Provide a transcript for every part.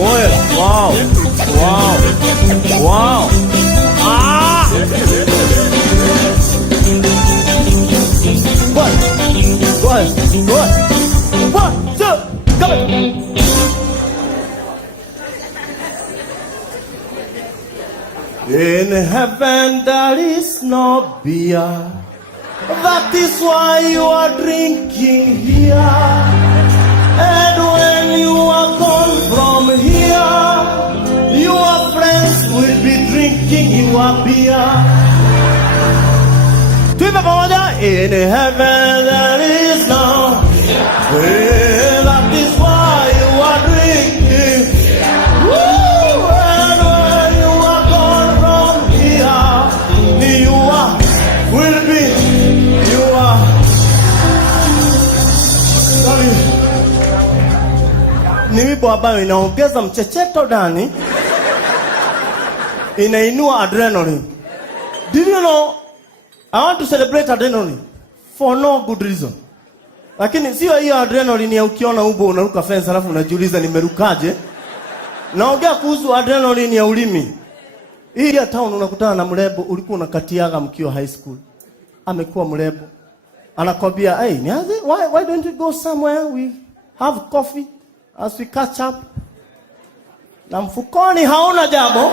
Wow. Ah! Go ahead. 1, 2, go! In heaven there is no beer. That is why you are drinking here. And when you are gone from here, your friends will be drinking your beer. Tuimbe pamoja. In heaven there is no beer. That is why you are drinking. Woo! And when you are gone from here, you will be. You are. Ni wimbo ambayo inaongeza mchecheto ndani, inainua adrenaline. Did you know I want to celebrate adrenaline for no good reason. Lakini sio hiyo adrenaline ya ukiona umbo unaruka fence alafu unajiuliza nimerukaje. Naongea kuhusu adrenaline ya ulimi. Hii ya town unakutana na mrembo ulikuwa unakatiaga mkiwa high school. Amekuwa mrembo. Anakwambia, "Hey, why don't you go somewhere we have coffee as we catch up?" Na mfukoni haona jambo.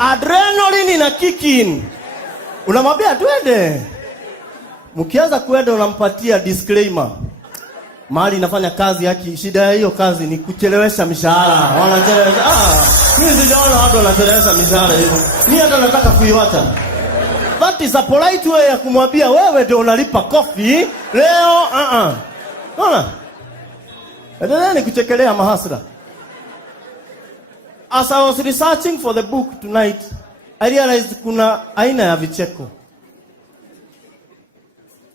Adrenaline ina kick in. Unamwambia twende. Mkianza kwenda unampatia disclaimer. Mali inafanya kazi yake, shida ya hiyo kazi ni kuchelewesha mishahara. Wanachelewesha. Mimi sijaona watu wanachelewesha mishahara hivyo. Mimi hata nataka kuiwacha. That is a polite way ya kumwambia wewe ndio unalipa coffee leo. Unaona? Ndio ni kuchekelea mahasra. As I was researching for the book tonight, I realized kuna aina ya vicheko.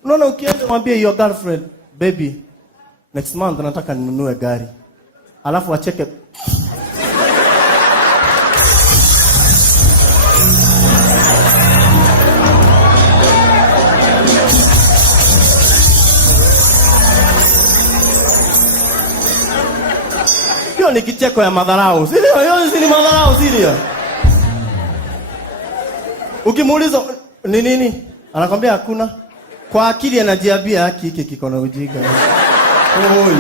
Unaona ukienda mwambie your girlfriend, "Baby, next month nataka ninunue gari." Alafu acheke. Hiyo ni kicheko ya madharau. Sio hiyo, ni madharau sio. Ukimuuliza ni nini? Anakwambia hakuna. Kwa akili anajiambia hiki kiko na ujinga. Oi.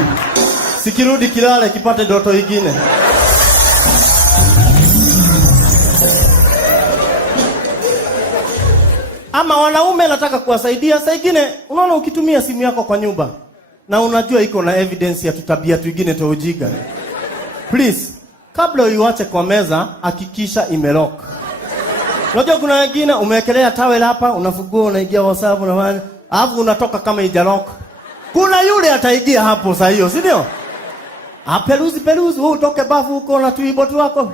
Sikirudi kilale kipate ndoto nyingine. Ama wanaume nataka kuwasaidia, saa nyingine unaona ukitumia simu yako kwa nyumba na unajua iko na evidence ya tutabia twingine to ujinga. Please, kabla uiwache kwa meza, hakikisha imelock. Unajua kuna wengine umewekelea towel hapa, unafungua unaingia WhatsApp na maana, alafu unatoka kama ijalock. Kuna yule ataingia hapo saa hiyo, si ndio? Peruzi, wewe utoke bafu huko na tuiboti wako.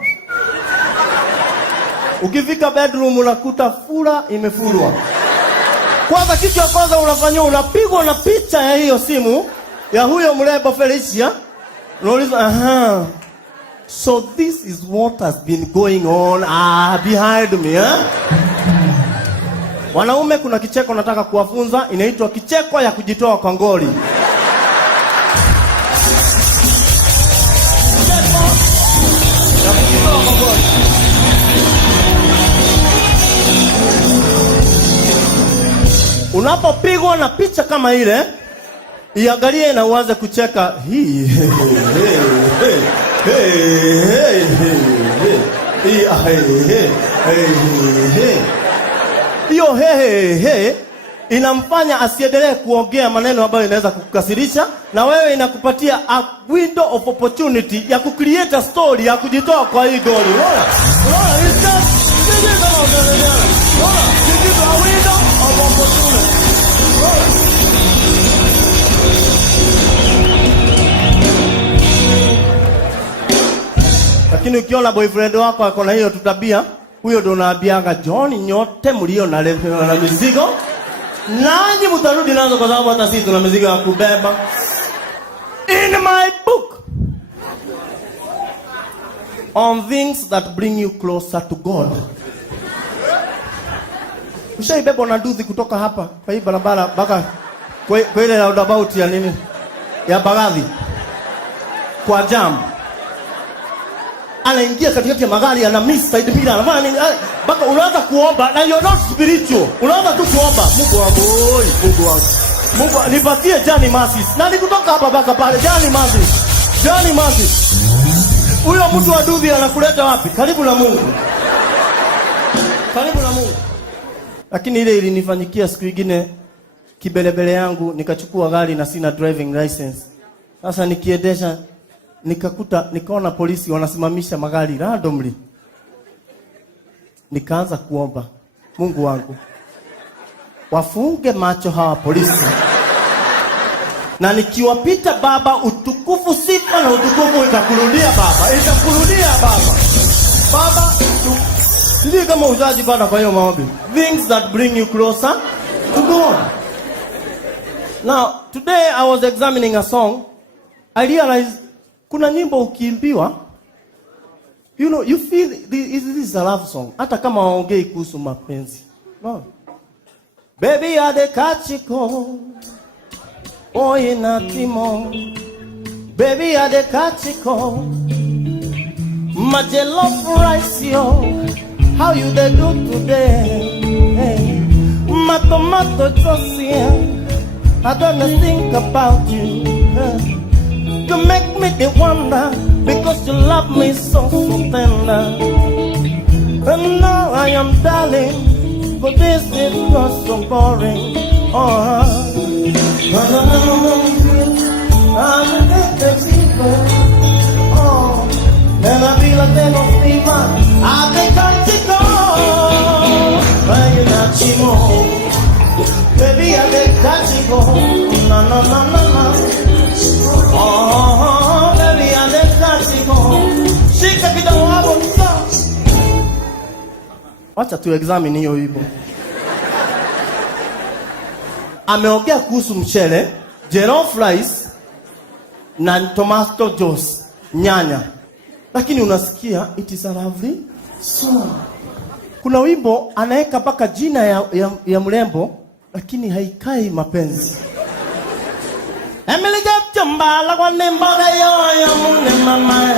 Ukifika bedroom unakuta fura imefurwa. Kwanza kitu cha kwanza unafanywa unapigwa na picha ya hiyo simu ya huyo mrembo Felicia. Unauliza, so this is what has been going on behind me, Wanaume kuna kicheko nataka kuwafunza, inaitwa kicheko ya kujitoa kwa ngoli. Unapopigwa na picha kama ile, iangalie na uanze kucheka. Hiyo inamfanya asiendelee kuongea maneno ambayo inaweza kukukasirisha, na wewe inakupatia a window of opportunity ya kucreate a story ya kujitoa kwa hii goli. Unaona? It's just a window of opportunity. Lakini ukiona boyfriend wako ako na hiyo tutabia, huyo ndo unaambiaga, "John, nyote mlio na mizigo, nanyi mtarudi nazo kwa sababu hata sisi tuna mizigo ya kubeba." In my book on things that bring you closer to God, Ushaibebwa na nduthi kutoka hapa kwa hii barabara mpaka kwa ile roundabout ya nini? Ya Bagathi. Kwa jam. Anaingia katikati ya magari, ana miss side mirror, anafanya nini? Mpaka unaanza kuomba na you're not spiritual. Unaanza tu kuomba, Mungu wangu, Mungu wangu. Mungu nipatie Johnny Masses. Na nikutoka hapa mpaka pale Johnny Masses. Johnny Masses. Huyo mtu wa nduthi anakuleta wapi? Karibu na Mungu. Karibu na Mungu. Lakini ile ilinifanyikia siku nyingine kibelebele yangu, nikachukua gari na sina driving license. Sasa nikiendesha nikaona polisi wanasimamisha magari randomly. Nikaanza kuomba, Mungu wangu, wafunge macho hawa polisi. Na nikiwapita Baba, utukufu, sifa na utukufu itakurudia Baba. Itakurudia Baba. Baba, sisi kama uzaji bana kwa hiyo maombi. Things that bring you closer to God. Now, today I was examining a song. I realized kuna nyimbo ukiimbiwa, you know, you feel this is a love song. Hata kama waongei kuhusu mapenzi. No. Baby, I dey catch you cold. Oh, in nothing more. Baby, I dey catch you cold. My love rice, yo. How you dey do today? Hey. My tomato just here. I don't think about you. Hey. You make me the wonder because you love me so tender. And now I am darling, but this is not so boring. And I feel like they don't fever. I think I'm sick of. But you're not Chimo. Baby, I think that's it. No, no, no, no, no. Oh, baby, I think that's it. Shika kidogo hapo sawa. Wacha tu examine hiyo hivyo. Ameongea kuhusu mchele, jollof rice na tomato juice, nyanya. Lakini unasikia it is a lovely song. Kuna wimbo anaweka paka jina ya mrembo lakini haikai mapenzi. Emily Jambala kwa nemboga yo mune mama.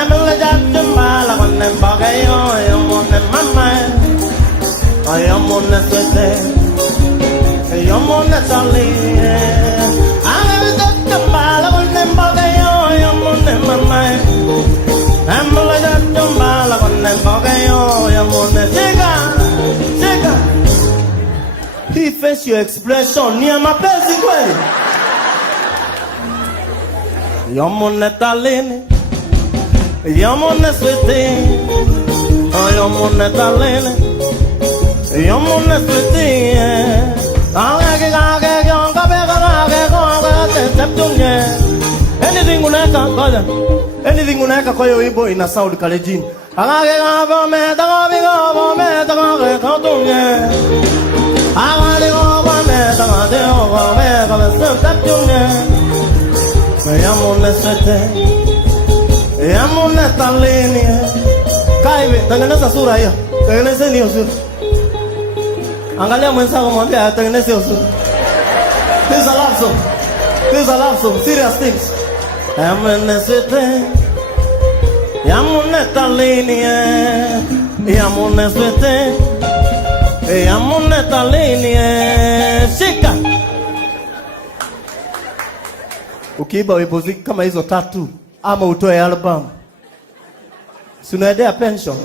Emily Jambala kwa nemboga yo mune mama. Ayo mune sete. Ayo mune tali. Emily Jambala kwa nemboga yo mune mama. Emily Jambala kwa nemboga yo mune chega. Chega. Hii facial expression ni ya mapenzi kweli? Yomone talini, yomone switi, yomone talini, yomone switi. Anything unaweka kwa hiyo wimbo ina sound kalejini. Yamone sete, yamone talini. Kaiwe, tengeneza sura hiyo. Tengeneza hiyo sura. Angalia mwenzako mwambie atengeneze hiyo sura. This is a love song. This is a love song. Serious things. Yamone sete, yamone talini. Yamone sete, yamone talini. Shika. Ukiiba wimbo kama hizo tatu ama utoe album, si unaendea pension?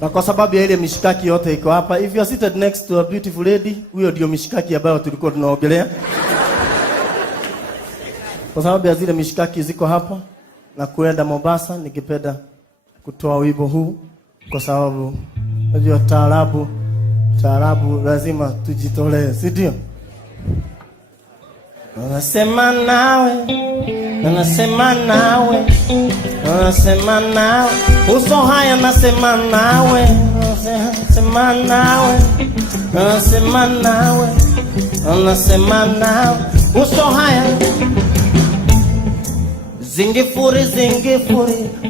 Na kwa sababu ya ile mishikaki yote iko hapa, if you are seated next to a beautiful lady, huyo ndio mishikaki ambayo tulikuwa tunaongelea. Kwa sababu ya zile mishikaki ziko hapa na kuenda Mombasa, nikipenda kutoa wimbo huu kwa sababu unajua taarabu lazima tujitolee, si ndio? Nasema nawe, nasema nawe, nasema nawe, uso haya nasema nawe, nasema nawe, nasema nawe, nasema nawe, uso haya. Zingifuri,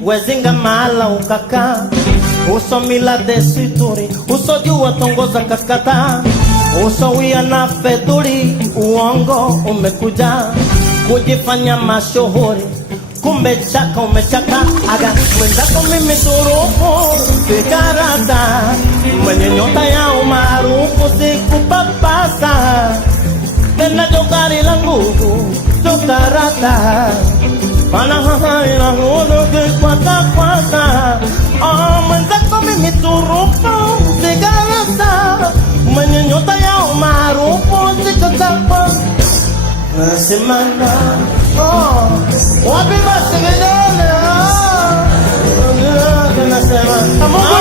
wezinga mala ukaka. Uso mila desituri, uso jua tongoza kaskata. Uso wia na feduri, uongo umekuja. Kujifanya mashuhuri, kumbe chaka umechaka. Aga mwenzako mimi turufu, sikarata. Mwenye nyota ya umaarufu sikupapasa. Tena jokari la nguvu, jokarata. Panahahai la hudu kikwata. Mwenzako mimi turufu, sikarata. Mwenye nyota ya umaarufu sikupapasa. Nasemana, wapi basi vidole? Nasemana, Mungu